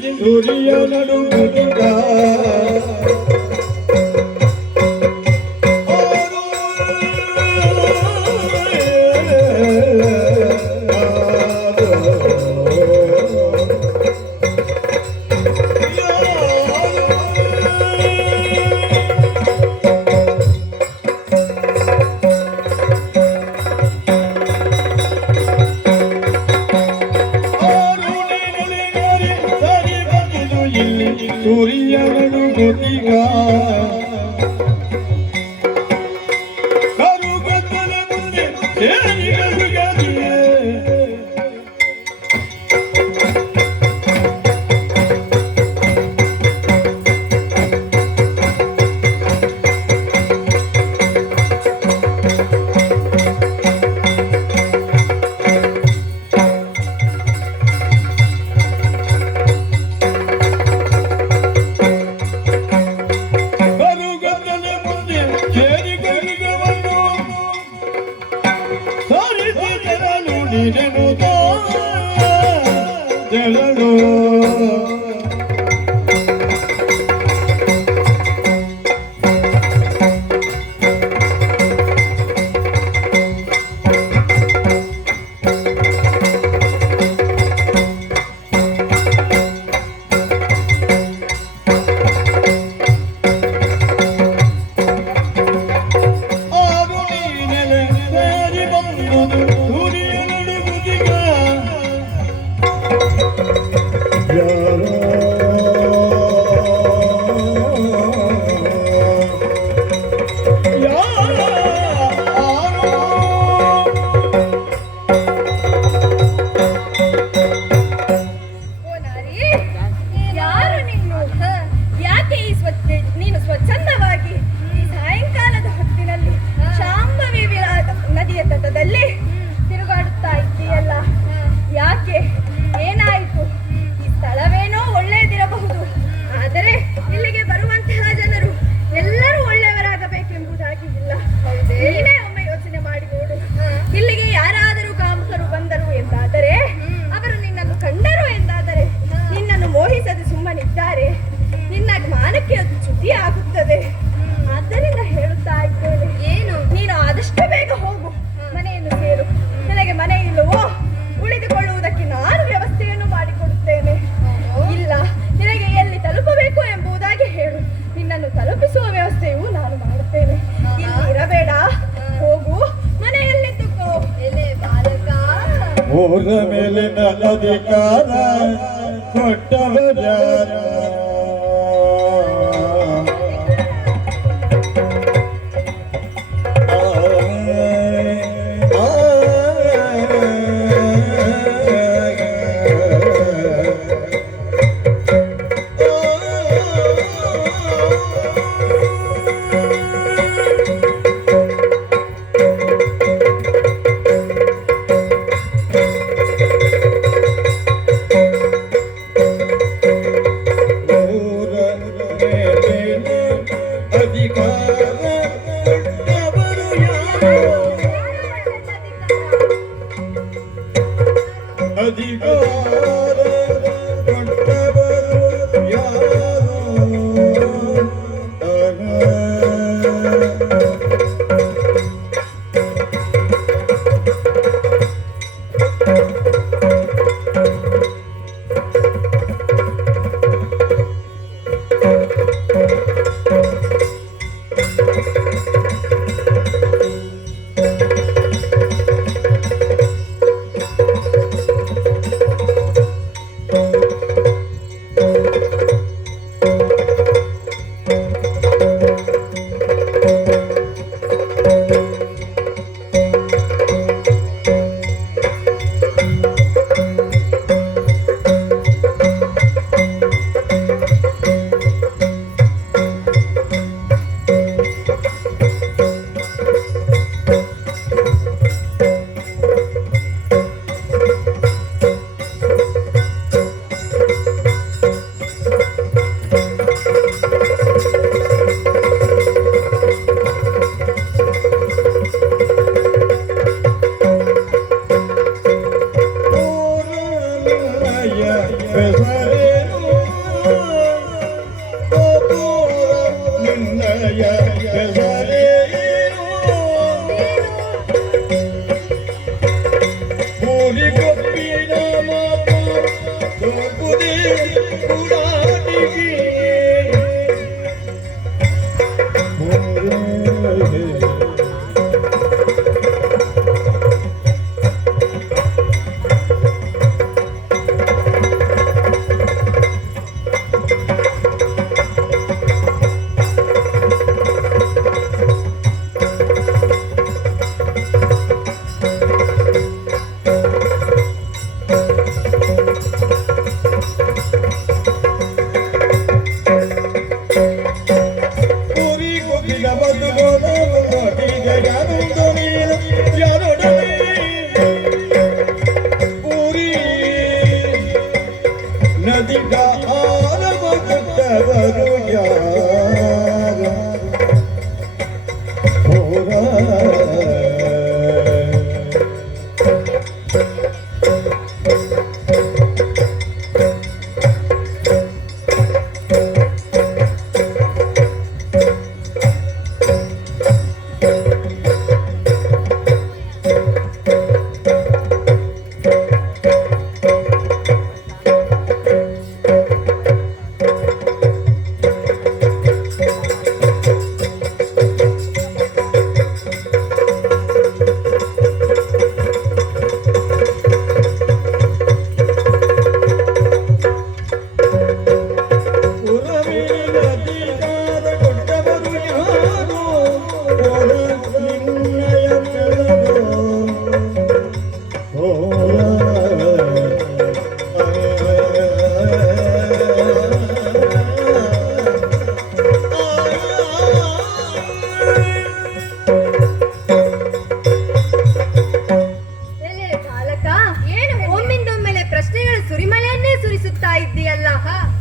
ಸೂರ್ಯ ನಡುಗುತ್ತಿದ್ದ ಸೂರ್ಯನು ಗೊತ್ತಿಗ ಕರುಗತ್ತಲ ಮುಂದೆ ಸೇರಿಗದಿಯೇ ಊರ ಮೇಲಿನ ಅಧಿಕಾರ ಕೊಟ್ಟವರ್ಯಾರು ಊರ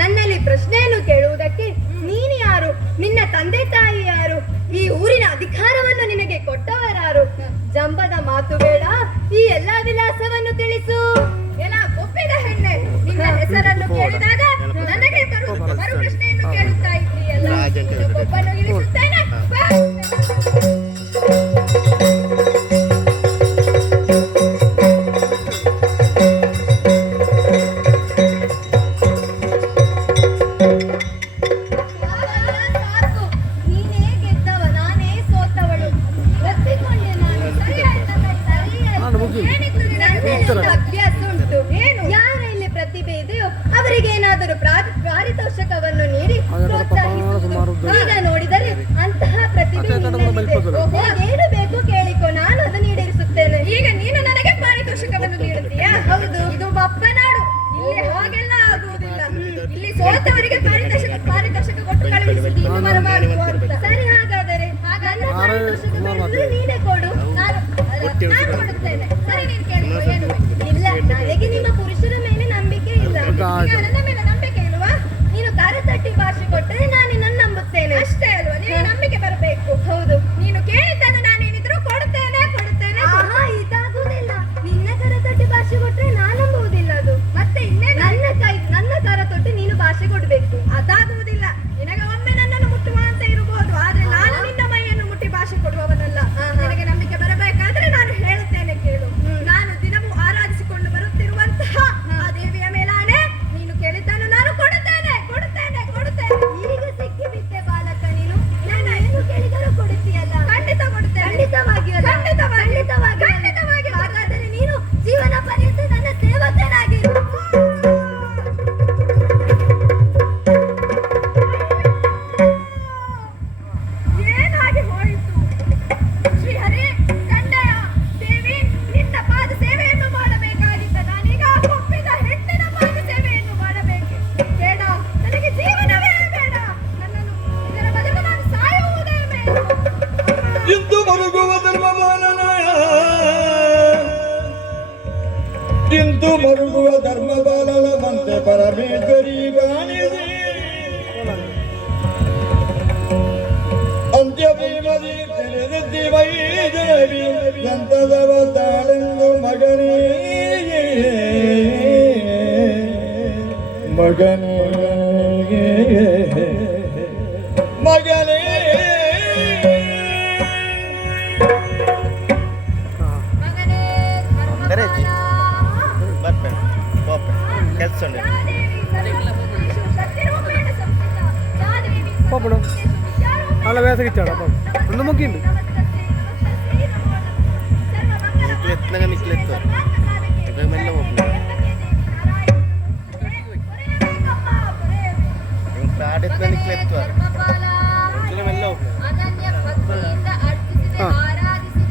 ನನ್ನಲ್ಲಿ ಪ್ರಶ್ನೆಯನ್ನು ಕೇಳುವುದಕ್ಕೆ ನೀನು ಯಾರು? ನಿನ್ನ ತಂದೆ ತಾಯಿ ಯಾರು? ಈ ಊರಿನ ಅಧಿಕಾರವನ್ನು ನಿನಗೆ ಕೊಟ್ಟವರಾರು? ಜಂಬದ ಮಾತು ಬೇಡ, ಈ ಎಲ್ಲಾ ವಿಲಾಸವನ್ನು ತಿಳಿಸು. ಎಲ್ಲ ಒಪ್ಪಿದ ಹೆಣ್ಣೆ, ನಿನ್ನ ಹೆಸರನ್ನು ಕೇಳಿದಾಗ ನನಗೆ ಮರು ಪ್ರಶ್ನೆಯನ್ನು ಕೇಳುತ್ತಾ ಇದ್ದೀಯಲ್ಲ, ಒಬ್ಬನು ಇಳಿಸುತ್ತೇನೆ. ಅಭ್ಯಾಸ ಉಂಟು. ಏನು ಯಾರ ಇಲ್ಲಿ ಪ್ರತಿಭೆ ಇದೆಯೋ ಅವರಿಗೆ ಏನಾದರೂ ಪಾರಿತೋಷಕವನ್ನು ನೀಡಿ ಪ್ರೋತ್ಸಾಹಿಸುವುದು. ಈಗ ನೋಡಿದರೆ ಅಂತಹ ಪ್ರತಿಭೆ ಏನು ಬೇಕು ಕೇಳಿಕೊ, ನಾನು ಅದನ್ನು ಈಡೇರಿಸುತ್ತೇನೆ. ಈಗ ನೀನು ನನಗೆ ಪಾರಿತೋಷಕವನ್ನು ನೀಡುತ್ತೀಯಾ? ಹೌದು, ಇದು ಬಪ್ಪನಾಡು, ಇಲ್ಲಿ ಹಾಗೆಲ್ಲ ಆಗುವುದಿಲ್ಲ. ಇಲ್ಲಿ ಸೋತವರಿಗೆ ಪಾರಿತೋಷಕ ಕೊಟ್ಟು ಕಳುಹಿಸುವುದು ಇನ್ನು ಬರಬಾರದು ಅಂತ. ಸರಿ, ಹಾಗಾದರೆ ನನ್ನ ಪಾರಿತೋಷಕವನ್ನು ನೀನೇ ಕೊಡು, ನಾನು ಕೊಡುತ್ತೇನೆ. ಸರಿ, ನೀನು ಕೇಳಿಕೊ. ಏನು ಇಲ್ಲ, ನನಗೆ ನಿಮ್ಮ ಪುರುಷರ ಮೇಲೆ ನಂಬಿಕೆ ಇಲ್ಲ. ನನ್ನ ಮೇಲೆ ನಂಬಿಕೆ ಇಲ್ವಾ? ನೀನು ಕರತಟ್ಟಿ ಭಾಷೆ ಕೊಟ್ಟರೆ ನಾನು ನಿನ್ನನ್ನು ನಂಬುತ್ತೇನೆ, ಅಷ್ಟೇ ಅಲ್ವಾ? ನಿನಗೆ ನಂಬಿಕೆ ಬರಬೇಕು. ಹೌದು, ನೀನು ಕೇಳಿದ್ದನ್ನು ನಾನೇನಿದ್ರು ಕೊಡುತ್ತೇನೆ ಕೊಡುತ್ತೇನೆ. ಇದಾಗುವುದಿಲ್ಲ, ನಿನ್ನ ಕರತಟ್ಟಿ ಭಾಷೆ ಕೊಟ್ಟರೆ ನಾನು ನಂಬುವುದಿಲ್ಲ. ಅದು ಮತ್ತೆ ಇನ್ನೇ ನನ್ನ ಕರತೊಟ್ಟಿ ನೀನು ಭಾಷೆ ಕೊಡಬೇಕು. ಅದಾಗುವುದಿಲ್ಲ. ನಿನಗೆ ಒಮ್ಮೆ ನನ್ನನ್ನು ಮುಟ್ಟುವ ಅಂತ ಇರಬಹುದು, ಆದ್ರೆ ನಾನು ನಿನ್ನ ಮೈಯನ್ನು ಮುಟ್ಟಿ ಭಾಷೆ ಕೊಡುವವನಲ್ಲ. ನಿನಗೆ ನಂಬಿಕೆ ಬರಬೇಕಾದ್ರೆ ನಾನು ಹೇಳುತ್ತೇನೆ ಕೇಳು. ನಾನು ದಿನವೂ ಆರಾಧಿಸಿಕೊಂಡು ಬರುತ್ತಿರುವಂತಹ ಆ ದೇವಿಯ ಮೇಲಾನೆ, ನೀನು ಕೇಳಿದ್ದನ್ನು ನಾನು ಕೊಡುತ್ತೇನೆ ಕೊಡುತ್ತೇನೆ ಕೊಡುತ್ತೇನೆ. ಈಗ ಸಿಕ್ಕಿ ಬಿದ್ದೆ ಬಾಲಕ ನೀನು. ನಾನು ಏನು ಕೇಳಿದರೂ ಕೊಡುತ್ತೀಯಲ್ಲ? ಖಂಡಿತ ಕೊಡುತ್ತೇನೆ. ಖಂಡಿತವಾಗಿ ಖಂಡಿತವಾಗಿ. ಹಾಗಾದರೆ ನೀನು ಜೀವನ ಪರ್ಯಂತ ನನ್ನ ಸೇವಕನಾಗಿರು. ಏನಾಗಿ ಹೋಯಿತು ಶ್ರೀಹರಿ? ತಂದೆಯ ದೇವಿ, ನಿನ್ನ ಪಾದ ಸೇವೆಯನ್ನು ಮಾಡಬೇಕಾಗಿದ್ದ ನಾನೀಗ ಒಪ್ಪಿದ ಹೆಣ್ಣಿನ ಪಾದ ಸೇವೆಯನ್ನು ಮಾಡಬೇಕು. ಬೇಡ, ನನಗೆ ಜೀವನವೇ ಬೇಡ. ನನ್ನನ್ನು ಇದರ ಬದಲು ನಾನು ಸಾಯುವುದೇ ಬೇಡ. ಇಂದು ಮರುಗುವ ಧರ್ಮಪಾಲನಾಯ, ಇಂದು ಮರುಗುವ ಧರ್ಮಪಾಲನ ಮಂತೆ ಪರಮೇಶ್ವರಿ ಕಾಣಿದೆ. ಅಂತ್ಯಭೀಮದಿ ತಿಳಿದಿದ್ದಿ ವೈದೇವಿ ಎಂತದವ ತಾಳೆಂದು ಮಗನೇ ಮಗನೇ ಮಗನೇ. ಮಗನೇ ಕೆಲಸ നല്ല വേസകിച്ചാടാ അപ്പം ഒന്ന് നോക്കിണ്ട് മെല്ലെ ಹೋಗ್ಲಿ